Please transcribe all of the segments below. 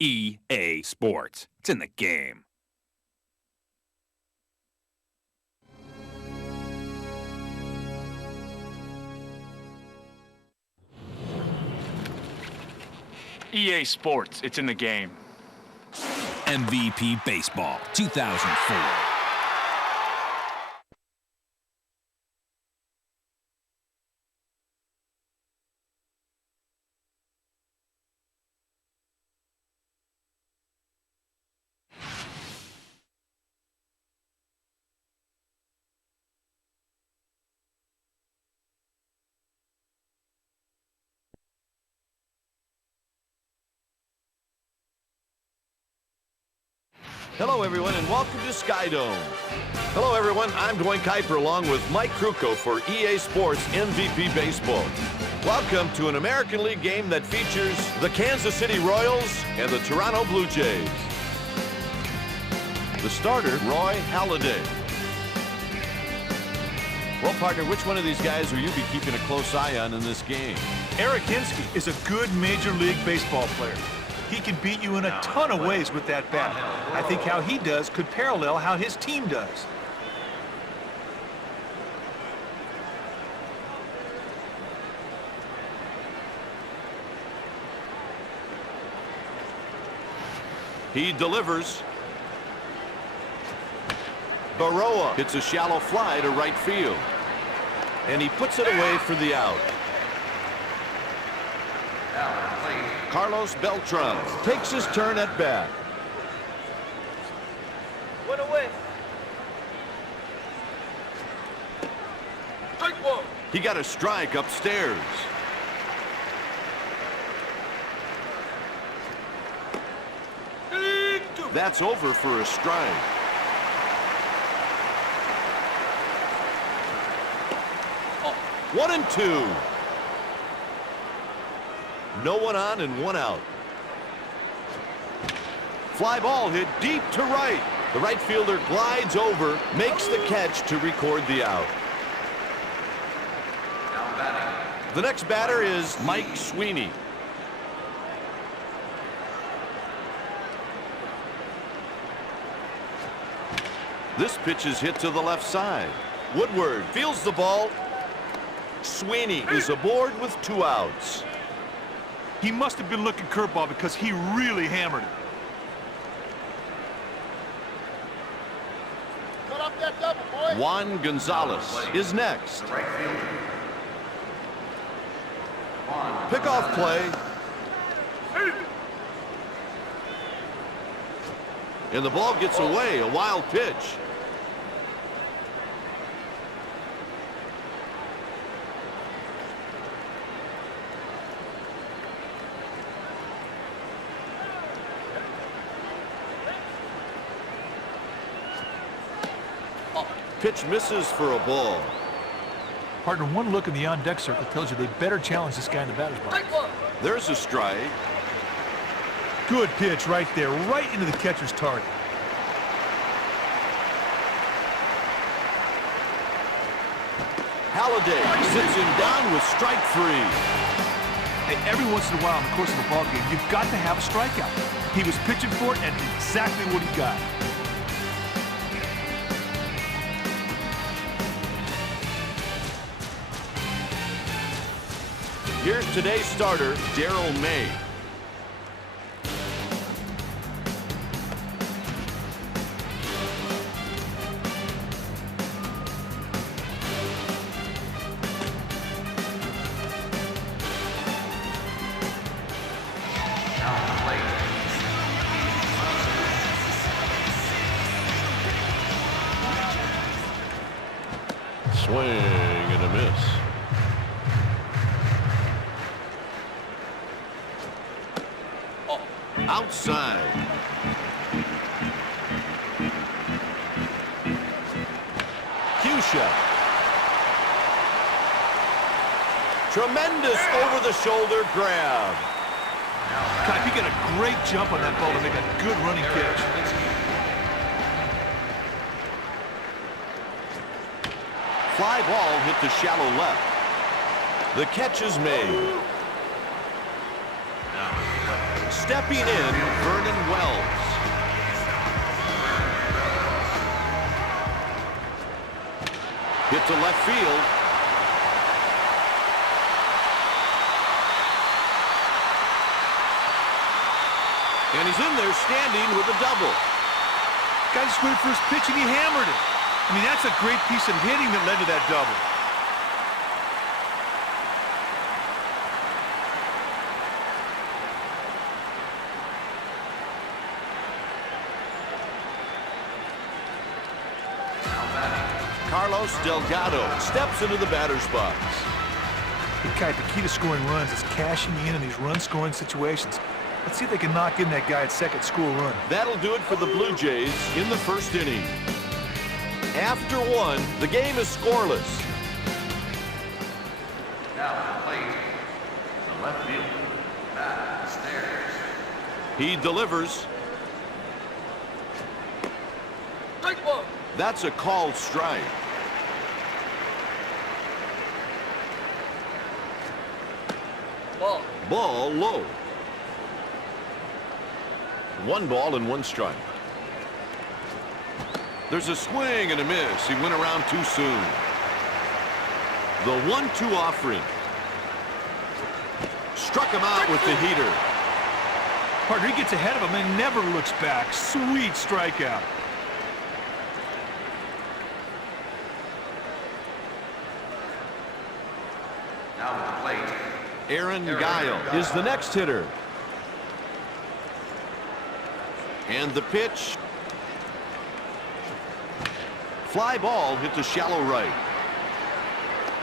EA Sports. It's in the game. EA Sports, it's in the game. MVP Baseball 2004. Hello, everyone, and welcome to Sky Dome. Hello, everyone. I'm Dwayne Kuiper along with Mike Krukow for EA Sports MVP Baseball. Welcome to an American League game that features the Kansas City Royals and the Toronto Blue Jays. The starter, Roy Halladay. Well, partner, which one of these guys will you be keeping a close eye on in this game? Eric Hinsky is a good Major League Baseball player. He can beat you in a ton of ways with that bat. I think how he does could parallel how his team does. He delivers. Baroa hits a shallow fly to right field. And he puts it away for the out. Carlos Beltran takes his turn at bat. One away. Strike one. He got a strike upstairs. That's over for a strike. Oh, 1-2. No one on and one out. Fly ball hit deep to right. The right fielder glides over, makes the catch to record the out. The next batter is Mike Sweeney. This pitch is hit to the left side. Woodward fields the ball. Sweeney is aboard with 2 outs. He must have been looking curveball because he really hammered it. Cut up that double, boy. Juan Gonzalez is next. Pickoff play. And the ball gets away, a wild pitch. Pitch misses for a ball. Partner, one look in the on-deck circle tells you they better challenge this guy in the batter's box. There's a strike. Good pitch right there, right into the catcher's target. Halladay sits him down with strike 3. Hey, every once in a while in the course of a ball game, you've got to have a strikeout. He was pitching for it, and exactly what he got. Here's today's starter, Darryl May. Swing and a miss. Outside. Fuchsia. Tremendous over-the-shoulder grab. God, he got a great jump on that ball to make a good running pitch. Fly ball hit the shallow left. The catch is made. Stepping in, Vernon Wells. Hit to left field. And he's in there standing with a double. Guy just went for his pitch and he hammered it. I mean, that's a great piece of hitting that led to that double. Carlos Delgado steps into the batter's box. Hey, Kite, the key to scoring runs is cashing in these run-scoring situations. Let's see if they can knock in that guy at second, score a run. That'll do it for the Blue Jays in the first inning. After one, the game is scoreless. Now at the plate, the left fielder, Matt Stairs. He delivers. Strike one. That's a called strike. Ball. Ball low. 1 ball and 1 strike. There's a swing and a miss. He went around too soon. The 1-2 offering. Struck him out with the heater. Partner, he gets ahead of him and never looks back. Sweet strikeout. Now at the plate, Aaron Guile is the next hitter. And the pitch. Fly ball hit to shallow right.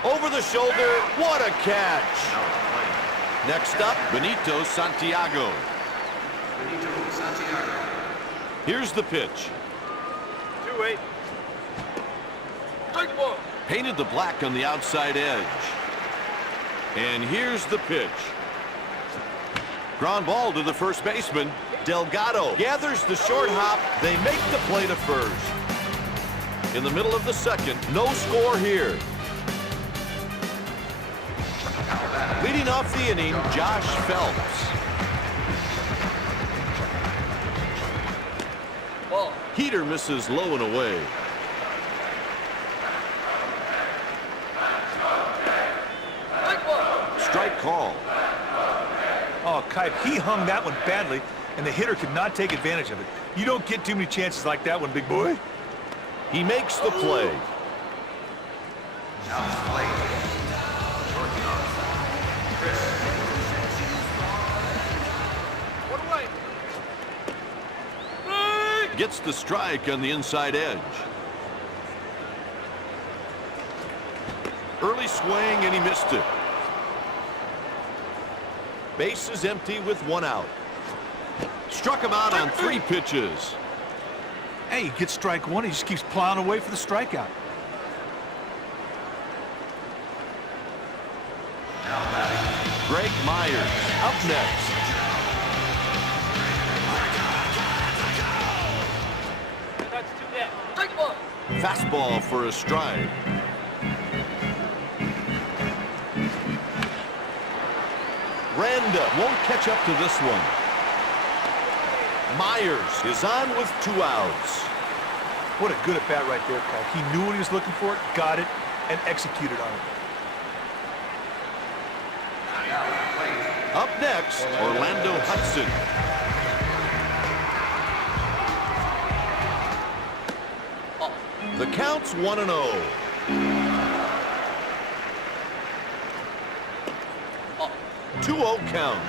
Over the shoulder. What a catch. Next up, Benito Santiago. Benito Santiago. Here's the pitch. 2-8. Strike one. Painted the black on the outside edge. And here's the pitch. Ground ball to the first baseman. Delgado gathers the short hop. They make the play to first. In the middle of the second, no score here. Leading off the inning, Josh Phelps. Ball. Heater misses low and away. Strike one. Strike call. Oh, Kite, he hung that one badly, and the hitter could not take advantage of it. You don't get too many chances like that one, big boy. He makes the play. Now at the plate, shortstop, Chris. One away. Strike. Gets the strike on the inside edge. Early swing, and he missed it. Base is empty with 1 out. Struck him out on 3 pitches. Hey, he gets strike one. He just keeps plowing away for the strikeout. Greg Myers up next. That's 2 down. Strike one. Fastball for a strike. Randa won't catch up to this one. Myers is on with 2 outs. What a good at-bat right there, Kite. He knew what he was looking for, got it, and executed on it. Up next, Orlando Hudson. The count's 1-0. Two-0 count.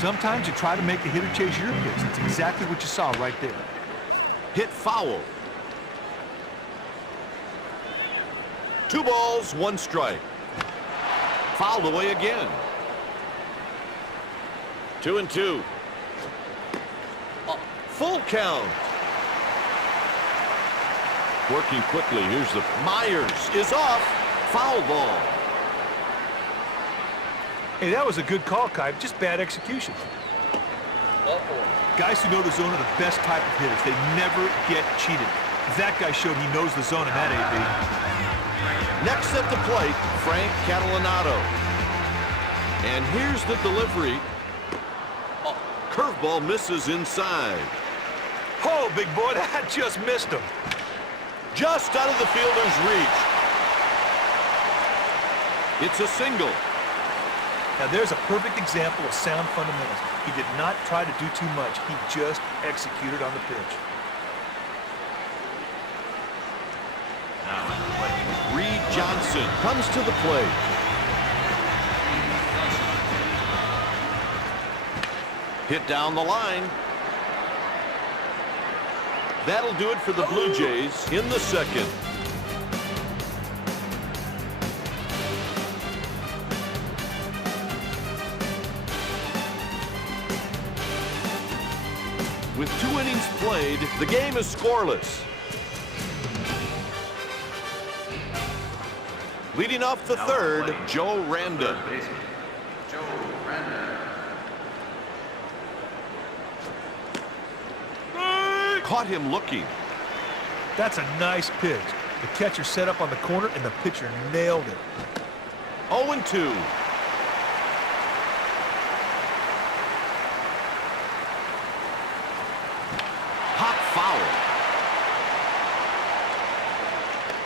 Sometimes you try to make the hitter chase your pitch. That's exactly what you saw right there. Hit foul. 2 balls, 1 strike. Fouled away again. 2-2. Full count. Working quickly. Here's the Myers is off. Foul ball. Hey, that was a good call, Kite. Just bad execution. Ball 4. Guys who know the zone are the best type of hitters. They never get cheated. That guy showed he knows the zone in that AB. Next at the plate, Frank Catalanato. And here's the delivery. Curveball misses inside. Oh, big boy, that just missed him. Just out of the fielder's reach. It's a single. Now, there's a perfect example of sound fundamentals. He did not try to do too much. He just executed on the pitch. Reed Johnson comes to the plate. Hit down the line. That'll do it for the Blue Jays in the second. With 2 innings played, the game is scoreless. Leading off the third, Joe Randa. Caught him looking. That's a nice pitch. The catcher set up on the corner, and the pitcher nailed it. 0-2. Hot foul.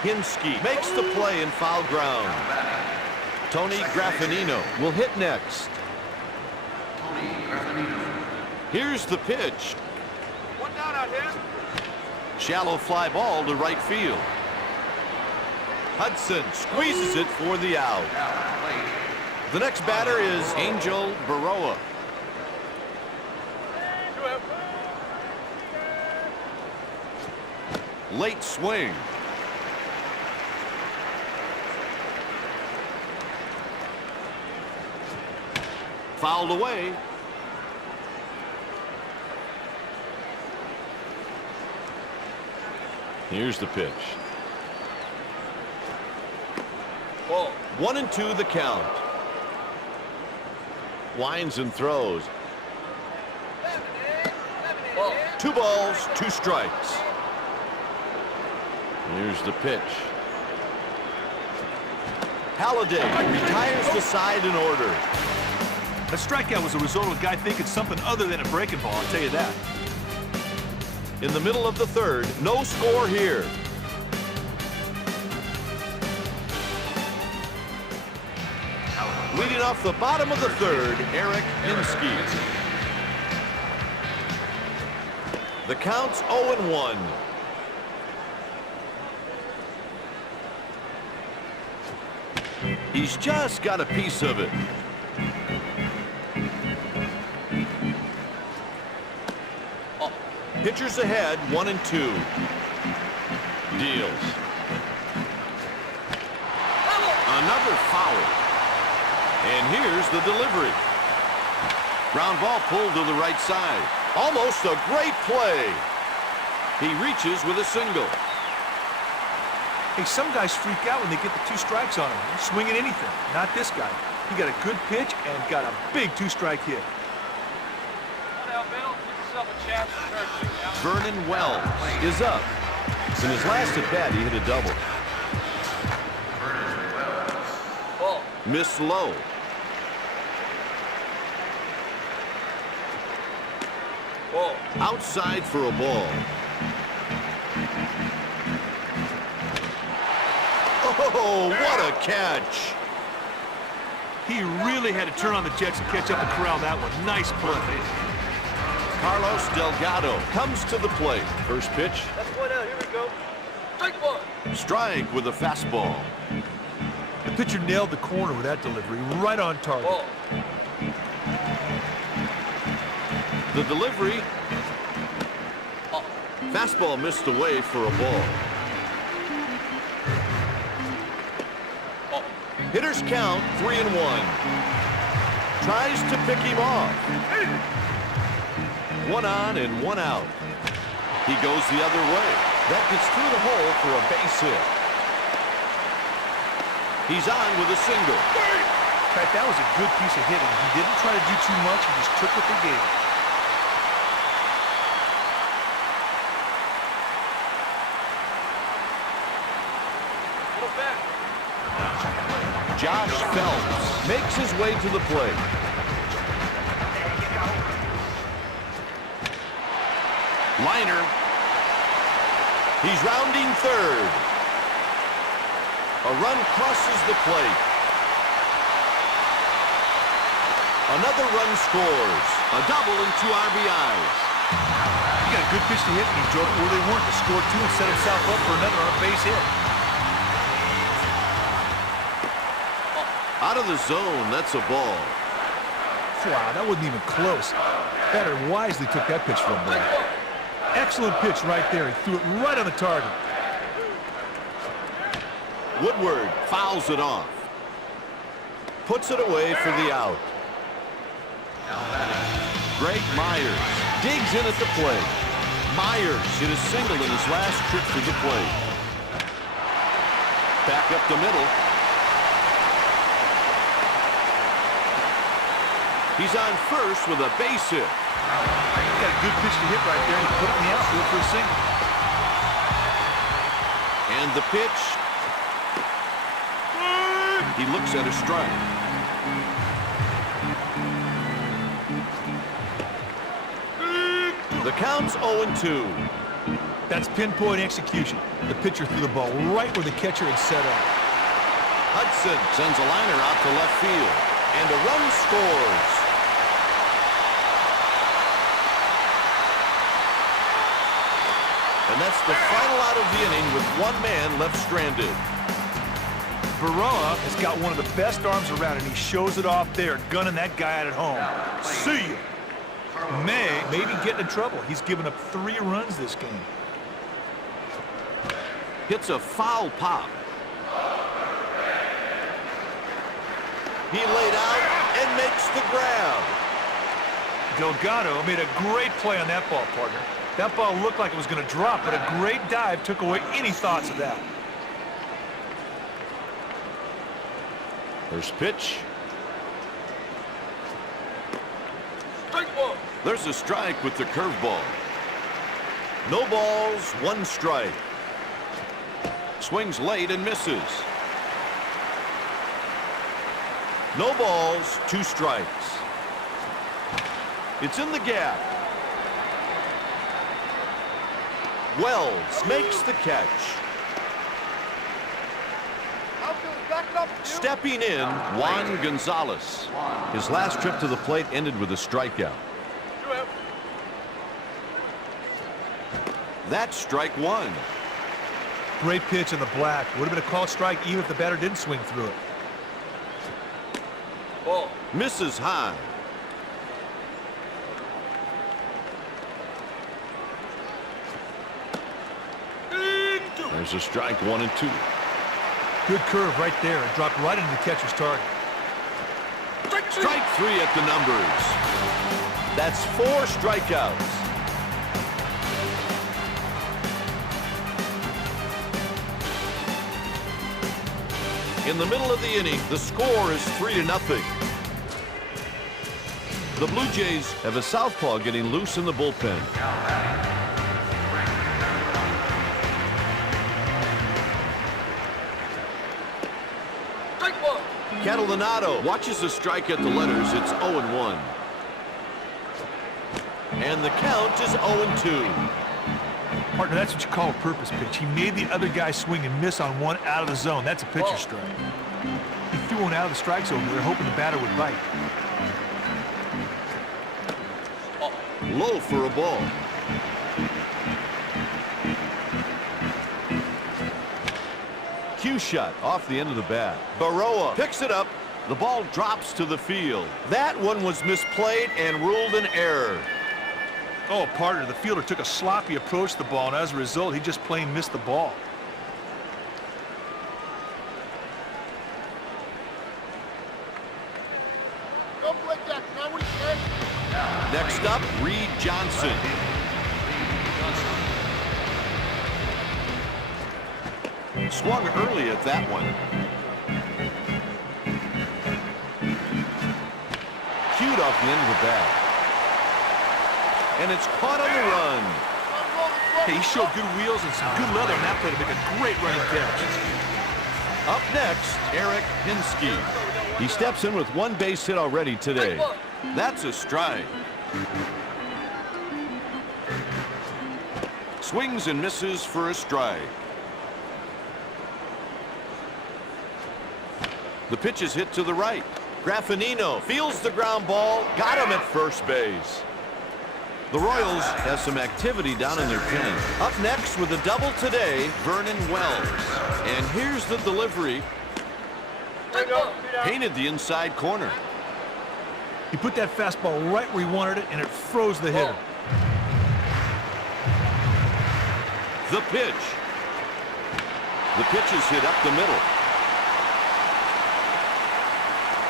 Hinsky makes the play in foul ground. Tony Graffinino will hit next. Here's the pitch. One down out here. Shallow fly ball to right field. Hudson squeezes it for the out. The next batter is Angel Baroa. Late swing. Fouled away. Here's the pitch. Ball. 1-2 the count. Winds and throws. Ball. 2 balls, 2 strikes. Here's the pitch. Halliday retires the side in order. A strikeout was a result of a guy thinking something other than a breaking ball, I'll tell you that. In the middle of the third, no score here. Leading off the bottom of the third, Eric Hinsky. The count's 0-1. He's just got a piece of it. Pitchers ahead, 1-2. Deals. Another foul. And here's the delivery. Ground ball pulled to the right side. Almost a great play. He reaches with a single. Hey, some guys freak out when they get the 2 strikes on them. They're swinging anything. Not this guy. He got a good pitch and got a big 2-strike hit. Vernon Wells is up. In his last at bat, he hit a double. Ball. Miss low. Ball. Outside for a ball. Oh, what a catch. He really had to turn on the jets and catch up and corral that one. Nice play. Carlos Delgado comes to the plate. First pitch. That's one out. Here we go. Strike one. Strike with a fastball. The pitcher nailed the corner with that delivery, right on target. Ball. The delivery. Fastball missed away for a ball. Hitters count 3-1. Tries to pick him off. 1 on and 1 out. He goes the other way. That gets through the hole for a base hit. He's on with a single. Pat, that was a good piece of hitting. He didn't try to do too much. He just took what they gave him. Josh Phelps makes his way to the plate. Liner. He's rounding third. A run crosses the plate. Another run scores. A double and 2 RBIs. He got a good pitch to hit, and he drove it where they weren't to score 2 and set himself up for another on a base hit. Out of the zone, that's a ball. Wow, that wasn't even close. Batter wisely took that pitch for a ball. Excellent pitch right there. He threw it right on the target. Woodward fouls it off. Puts it away for the out. Greg Myers digs in at the plate. Myers hit a single in his last trip to the plate. Back up the middle. He's on first with a base hit. He got a good pitch to hit right there, and he put it in the outfield for a single. And the pitch. He looks at a strike. The count's 0-2. That's pinpoint execution. The pitcher threw the ball right where the catcher had set up. Hudson sends a liner out to left field. And a run scores. And that's the final out of the inning with 1 man left stranded. Baroa has got one of the best arms around, and he shows it off there, gunning that guy out at home. See ya. May maybe get in trouble. He's given up 3 runs this game. Hits a foul pop. He laid out and makes the grab. Delgado made a great play on that ball, partner. That ball looked like it was going to drop, but a great dive took away any thoughts of that. First pitch. Strike one. There's a strike with the curveball. No balls, 1 strike. Swings late and misses. No balls, 2 strikes. It's in the gap. Wells makes the catch. Stepping in, Juan Gonzalez. His last trip to the plate ended with a strikeout. That's strike 1. Great pitch in the black. Would have been a called strike even if the batter didn't swing through it. Ball. Misses high. There's a strike 1 and 2. Good curve right there and dropped right into the catcher's target. Strike 3 at the numbers. That's 4 strikeouts. In the middle of the inning, the score is 3-0. The Blue Jays have a southpaw getting loose in the bullpen. Strike one. Catalanado watches the strike at the letters. It's 0-1. And the count is 0-2. Partner, that's what you call a purpose pitch. He made the other guy swing and miss on one out of the zone. That's a pitcher strike. He threw one out of the strike zone there, hoping the batter would bite. Low for a ball. Cue shot off the end of the bat. Baroa picks it up. The ball drops to the field. That one was misplayed and ruled an error. Oh, partner, the fielder took a sloppy approach to the ball, and as a result, he just plain missed the ball. Next up, Reed Johnson. Swung early at that one. Cued off the end of the bat. And it's caught on the run. Hey, he showed good wheels and some good leather on that play to make a great running catch. Up next, Eric Hinsky. He steps in with 1 base hit already today. That's a strike. Swings and misses for a strike. The pitch is hit to the right. Graffinino feels the ground ball, got him at first base. The Royals have some activity down in their pen. Up next with a double today, Vernon Wells. And here's the delivery. Painted the inside corner. He put that fastball right where he wanted it, and it froze the hitter. The pitch. The pitch is hit up the middle.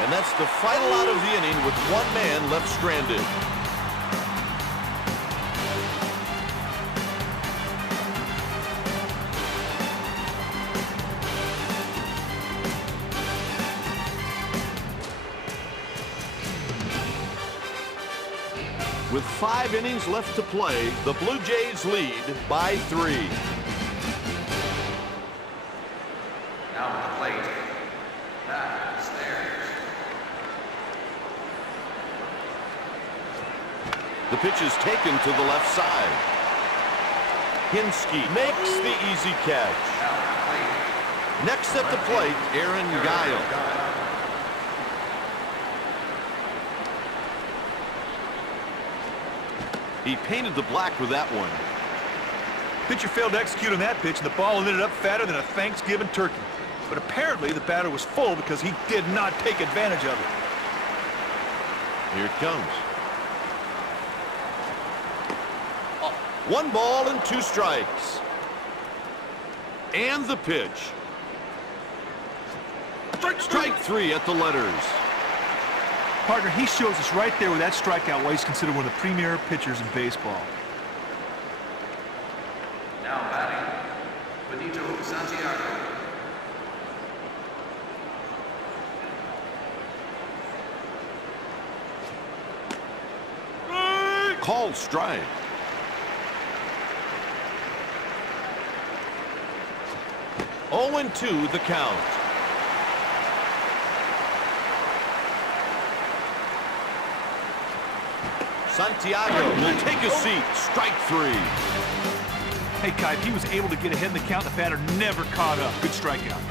And that's the final out of the inning with one man left stranded. With 5 innings left to play, the Blue Jays lead by 3. Now at the plate, Matt Stairs. The pitch is taken to the left side. Hinsky makes the easy catch. Next at the plate, Aaron Guile. He painted the black with that one. Pitcher failed to execute on that pitch, and the ball ended up fatter than a Thanksgiving turkey. But apparently the batter was full because he did not take advantage of it. Here it comes. 1 ball and 2 strikes. And the pitch. Strike 3 at the letters. Partner, he shows us right there with that strikeout why he's considered one of the premier pitchers in baseball. Now batting, Benito Santiago. Called strike. Oh, and 2 the count. Santiago will take a seat. Strike 3. Hey, Kipe, he was able to get ahead in the count. The batter never caught up. Good strikeout.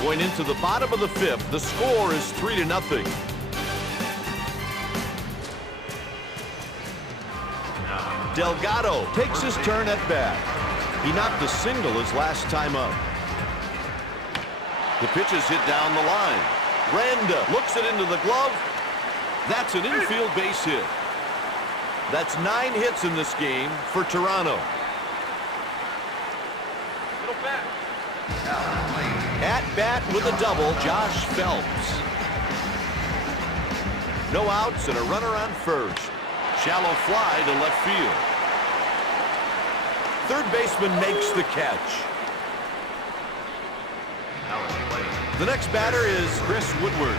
Going into the bottom of the 5th, the score is 3-0. Delgado takes his turn at bat. He knocked a single his last time up. The pitch is hit down the line. Randa looks it into the glove. That's an infield base hit. That's 9 hits in this game for Toronto. At bat with a double, Josh Phelps. No outs and a runner on first. Shallow fly to left field. Third baseman makes the catch. The next batter is Chris Woodward.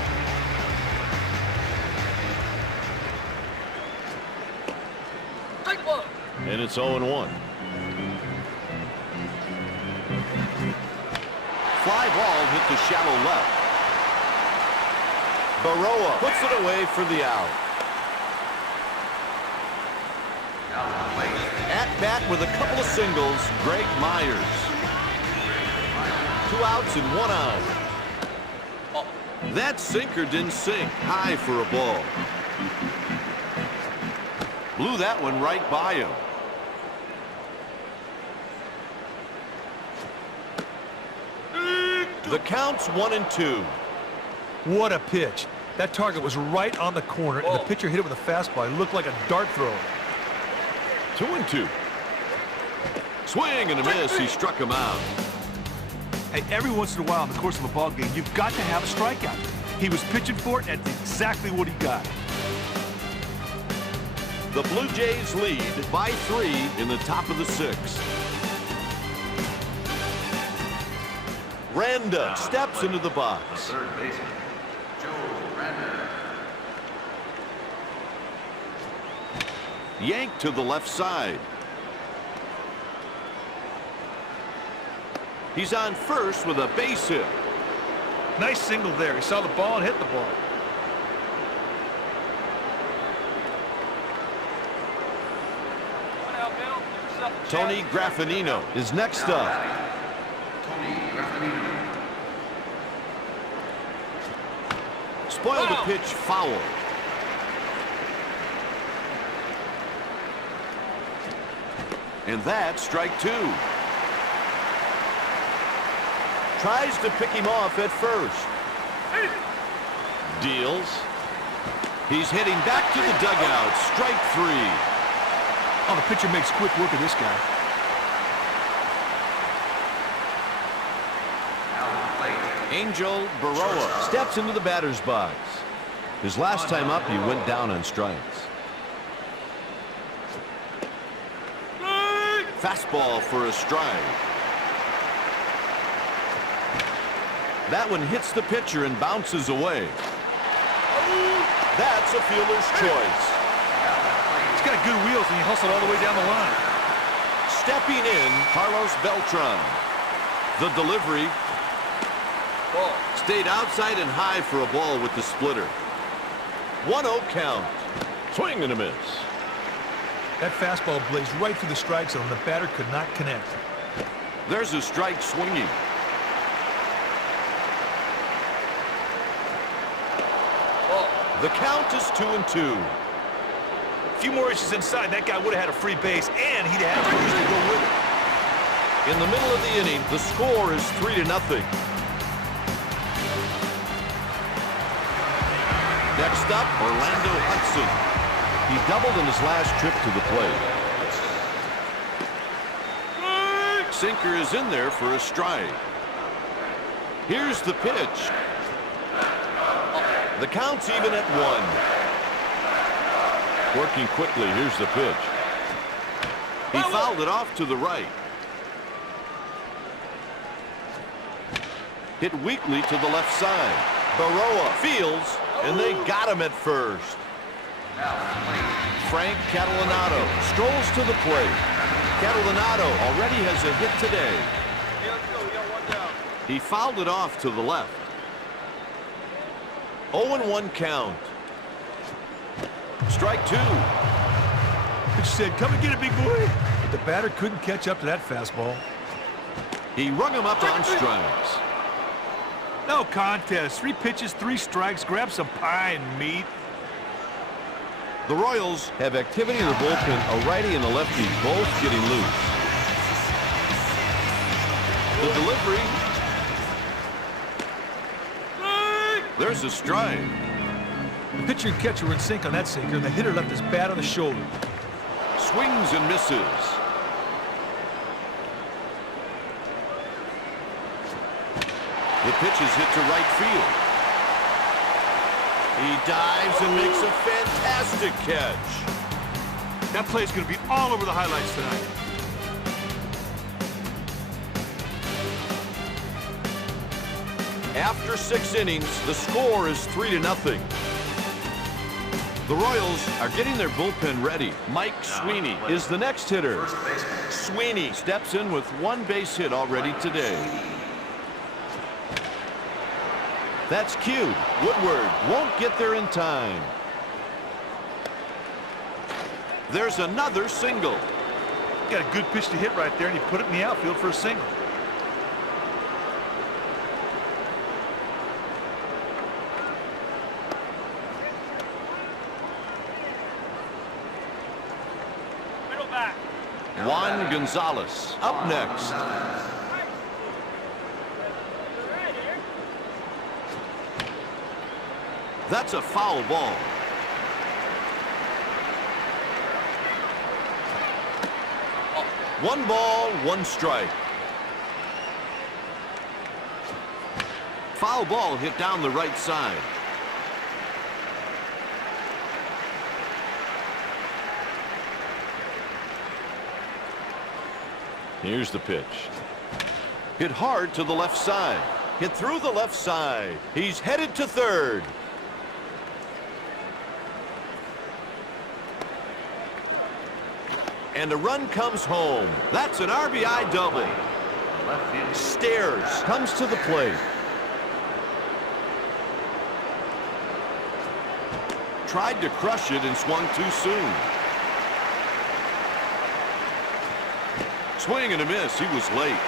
And it's 0-1. Fly ball hit the shallow left. Baroa puts it away for the out. At bat with a couple of singles, Greg Myers. 2 outs and 1 out. That sinker didn't sink. High for a ball. Blew that one right by him. The count's 1-2. What a pitch. That target was right on the corner, and the pitcher hit it with a fastball. It looked like a dart throw. 2-2. Swing and a miss. He struck him out. Hey, every once in a while in the course of a ball game, you've got to have a strikeout. He was pitching for it, and that's exactly what he got. The Blue Jays lead by 3 in the top of the 6th. Randa steps into the box. Third baseman, Joe Randa. Yanked to the left side. He's on first with a base hit. Nice single there. He saw the ball and hit the ball. Tony Graffinino is next up. Tony Graffinino. Spoiled the pitch, foul. And that's strike two. Tries to pick him off at first. Deals. He's heading back to the dugout. Strike three. Oh, the pitcher makes quick work of this guy. Angel Baroa steps into the batter's box. His last time up, he went down on strikes. Fastball for a strike. That one hits the pitcher and bounces away. That's a fielder's choice. He's got good wheels and he hustled all the way down the line. Stepping in, Carlos Beltran. The delivery stayed outside and high for a ball with the splitter. 1-0 count. Swing and a miss. That fastball blazed right through the strike zone. The batter could not connect. There's a strike swinging. The count is 2-2. A few more inches inside, that guy would have had a free base, and he'd have had to go with it. In the middle of the inning, the score is 3-0. Next up, Orlando Hudson. He doubled in his last trip to the plate. Sinker is in there for a strike. Here's the pitch. The count's even at 1. Working quickly, here's the pitch. He fouled it off to the right. Hit weakly to the left side. Baroa fields, and they got him at first. Frank Catalanato strolls to the plate. Catalanato already has a hit today. He fouled it off to the left. 0-1 count. Strike two. Pitch said, come and get it, big boy. But the batter couldn't catch up to that fastball. He rung him up on strikes. No contest. 3 pitches, 3 strikes. Grab some pie and meat. The Royals have activity in the bullpen, a righty and a lefty, both getting loose. The delivery. There's a strike. The pitcher and catcher were in sync on that sinker, and the hitter left his bat on the shoulder. Swings and misses. The pitch is hit to right field. He dives and makes a fantastic catch. That play's going to be all over the highlights tonight. After 6 innings, the score is 3-0. The Royals are getting their bullpen ready. Mike Sweeney is the next hitter. Sweeney steps in with 1 base hit already today. That's cued. Woodward won't get there in time. There's another single. Got a good pitch to hit right there, and he put it in the outfield for a single. Juan Gonzalez up next. That's a foul ball. One ball, 1 strike. Foul ball hit down the right side. Here's the pitch. Hit hard to the left side. Hit through the left side. He's headed to third. And a run comes home. That's an RBI double. Stairs comes to the plate. Tried to crush it and swung too soon. Swing and a miss. He was late.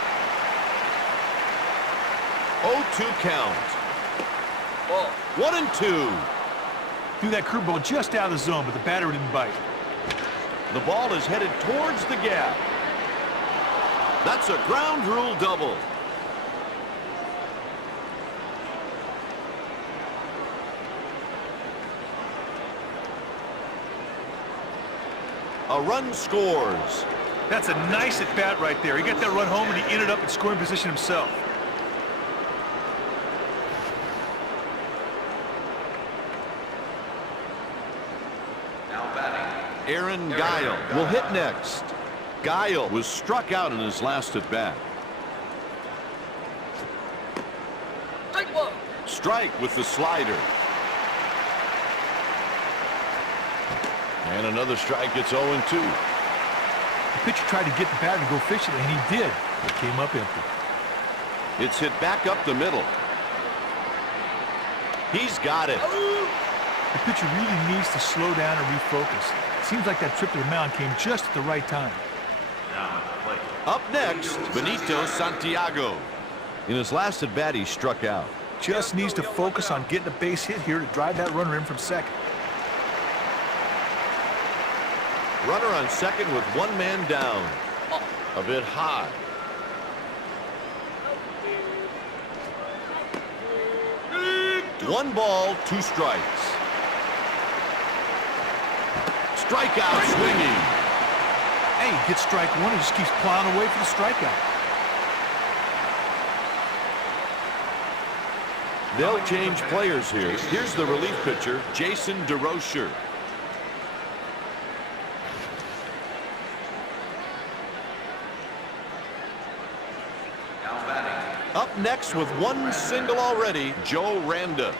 0-2 count. Ball. 1-2. Threw that curveball just out of the zone, but the batter didn't bite. The ball is headed towards the gap. That's a ground rule double. A run scores. That's a nice at-bat right there. He got that run home, and he ended up in scoring position himself. Now batting. Aaron Guile will hit next. Guile was struck out in his last at-bat. Strike one. Strike with the slider. And another strike. It's 0-2. The pitcher tried to get the batter to go fishing, and he did. It came up empty. It's hit back up the middle. He's got it. The pitcher really needs to slow down and refocus. Seems like that trip to the mound came just at the right time. Now at the plate. Up next, Benito Santiago. In his last at-bat, he struck out. Just needs to focus on getting a base hit here to drive that runner in from second. Runner on second with one man down. A bit high. One ball, two strikes. Strikeout swinging. Hey, he gets strike one, he just keeps plowing away for the strikeout. They'll change players here. Here's the relief pitcher, Jason DeRocher. Now batting. Up next with one single already, Joe Randa.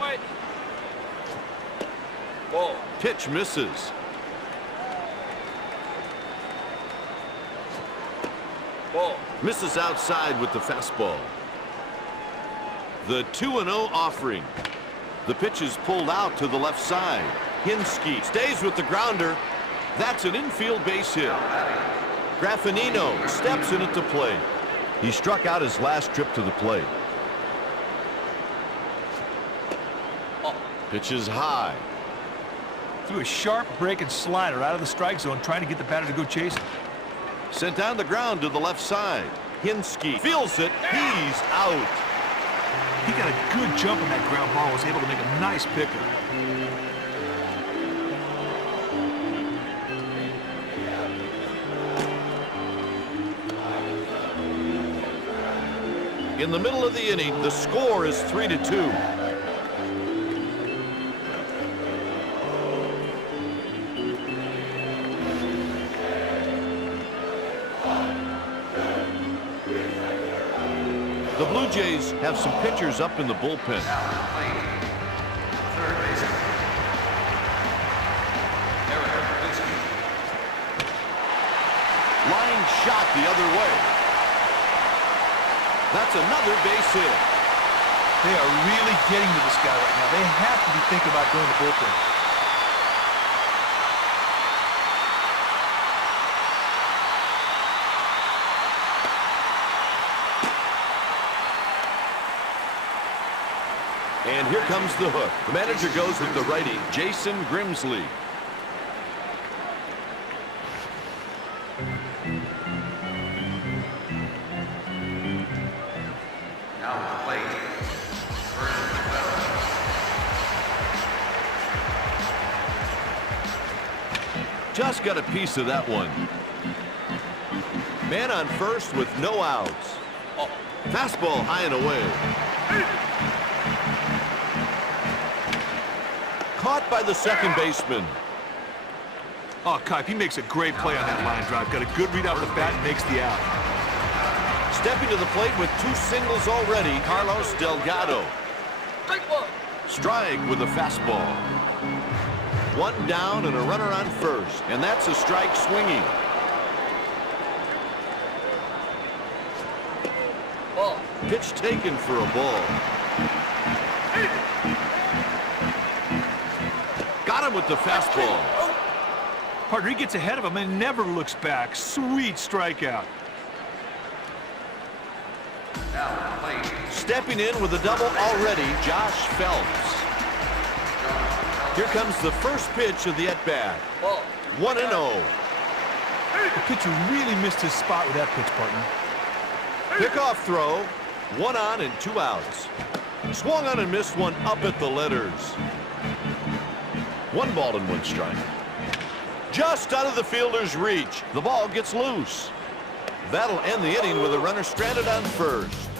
Wait. Ball. Pitch misses. Ball. Misses outside with the fastball. The 2-0 offering. The pitch is pulled out to the left side. Hinsky stays with the grounder. That's an infield base hit. Graffinino steps in at the plate. He struck out his last trip to the plate. Pitch is high. Threw a sharp breaking slider out of the strike zone, trying to get the batter to go chasing. Sent down the ground to the left side. Hinsky feels it. He's out. He got a good jump on that ground ball, was able to make a nice pickup. In the middle of the inning, the score is 3-2. The Blue Jays have some pitchers up in the bullpen. Now at the plate. Third baseman. Line shot the other way. That's another base hit. They are really getting to this guy right now. They have to be thinking about going to bullpen. And here comes the hook. The manager goes with the righty, Jason Grimsley. Now at the plate. First and 12. Just got a piece of that one. Man on first with no outs. Fastball high and away. Caught by the second baseman. Oh, Kipe, he makes a great play on that line drive. Got a good read off the bat and makes the out. Stepping to the plate with two singles already, Carlos Delgado. Strike one. Strike with a fastball. One down and a runner on first, and that's a strike swinging. Ball. Pitch taken for a ball. Got him with the fastball. Partner, he gets ahead of him and never looks back. Sweet strikeout. Now, plate. Stepping in with a double already, Josh Phelps. Here comes the first pitch of the at-bat. Ball. 1-0. The pitcher really missed his spot with that pitch, partner. Pickoff throw. 1 on and 2 outs. Swung on and missed one up at the letters. 1 ball and 1 strike. Just out of the fielder's reach. The ball gets loose. That'll end the inning with a runner stranded on first.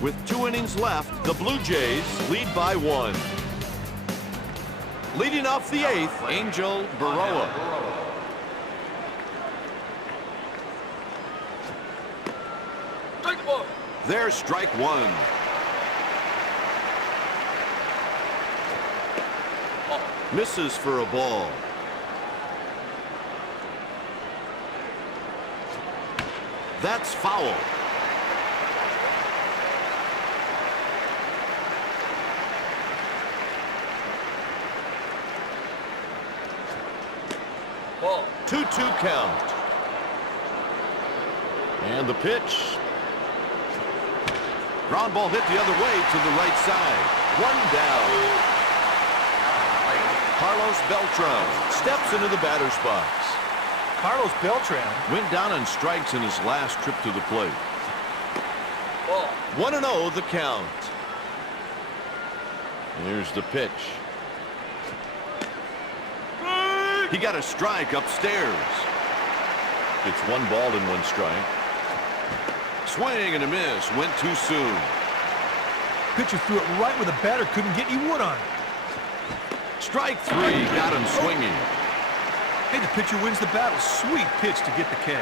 With 2 innings left, the Blue Jays lead by 1. Leading off the 8th, Angel Baroa. Strike ball. There's strike 1. Misses for a ball. That's foul. Ball. 2-2 count. And the pitch. Ground ball hit the other way to the right side. 1 down. Carlos Beltran steps into the batter's box. Carlos Beltran. Went down on strikes in his last trip to the plate. Ball. 1-0 the count. Here's the pitch. He got a strike upstairs. It's 1 ball and 1 strike. Swing and a miss. Went too soon. Pitcher threw it right where the batter couldn't get any wood on it. Strike 3. Got him swinging. Hey, the pitcher wins the battle. Sweet pitch to get the K.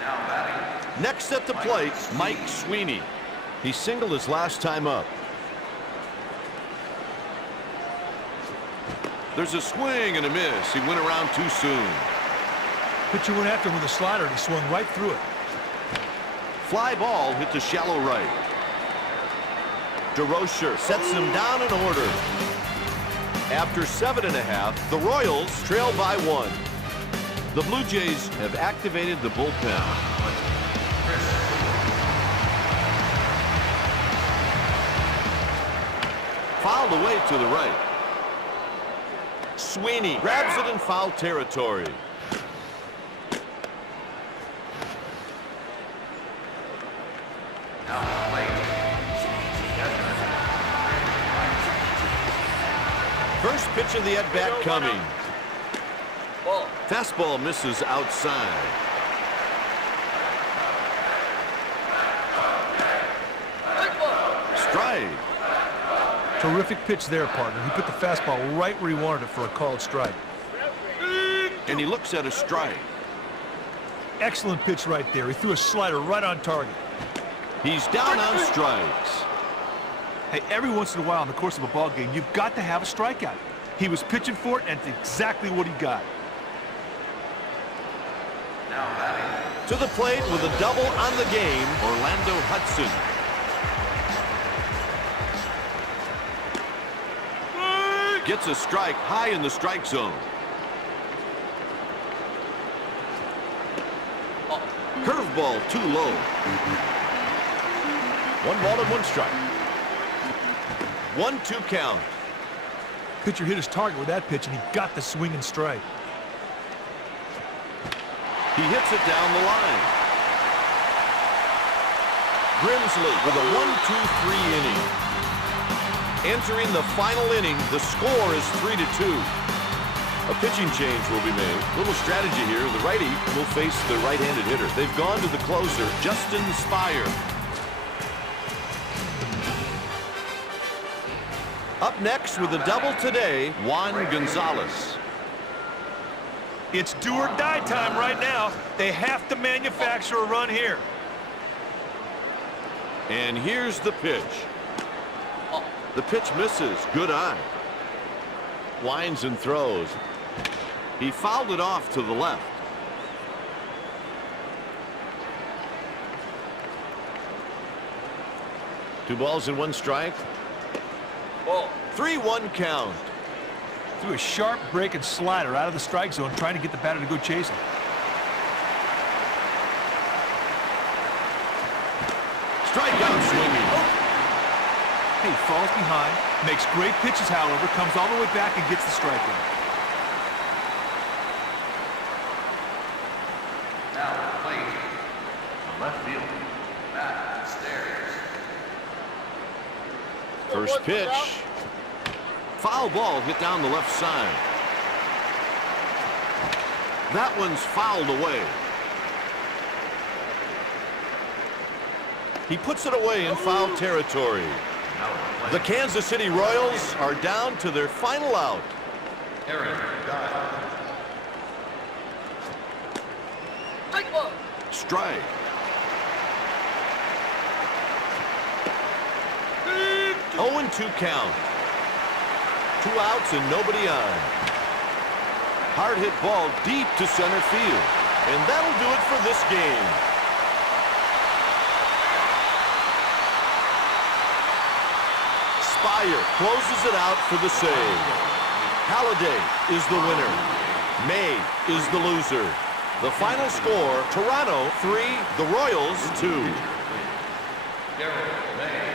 Now batting. Next at the plate, Mike Sweeney. He singled his last time up. There's a swing and a miss. He went around too soon. Pitcher went after him with a slider and he swung right through it. Fly ball hit to shallow right. DeRocher sets him down in order. After 7.5, the Royals trail by 1. The Blue Jays have activated the bullpen. Fouled away to the right. Sweeney grabs it in foul territory. Now, plate. First pitch of the at-bat coming. Ball. Fastball misses outside. Strike ball. Strike. Terrific pitch there, partner. He put the fastball right where he wanted it for a called strike. And he looks at a strike. Excellent pitch right there. He threw a slider right on target. He's down on strikes. Hey, every once in a while in the course of a ball game, you've got to have a strikeout. He was pitching for it, and it's exactly what he got. Now batting. To the plate with a double on the game, Orlando Hudson. Gets a strike high in the strike zone. Curveball too low. 1 ball and 1 strike. 1-2 count. Pitcher hit his target with that pitch, and he got the swing and strike. He hits it down the line. Grimsley with a 1-2-3 inning. Entering the final inning, the score is 3-2. A pitching change will be made. Little strategy here. The righty will face the right-handed hitter. They've gone to the closer, Justin Spire. Up next with a double today, Juan Gonzalez. It's do or die time right now. They have to manufacture a run here. And here's the pitch. The pitch misses. Good eye. Winds and throws. He fouled it off to the left. Two balls and 1 strike. Ball. 3-1 count. Threw a sharp break and slider out of the strike zone, trying to get the batter to go chasing. Strikeout swinging. He falls behind, makes great pitches, however, comes all the way back and gets the strikeout. Now at the plate, the left field, Matt Stairs. First pitch. Foul ball hit down the left side. That one's fouled away. He puts it away in foul territory. The Kansas City Royals are down to their final out. Aaron Guy. Strike one. Strike. 0-2 count. 2 outs and nobody on. Hard hit ball deep to center field. And that'll do it for this game. Spire closes it out for the save. Halliday is the winner. May is the loser. The final score, Toronto 3, the Royals 2. Darryl May.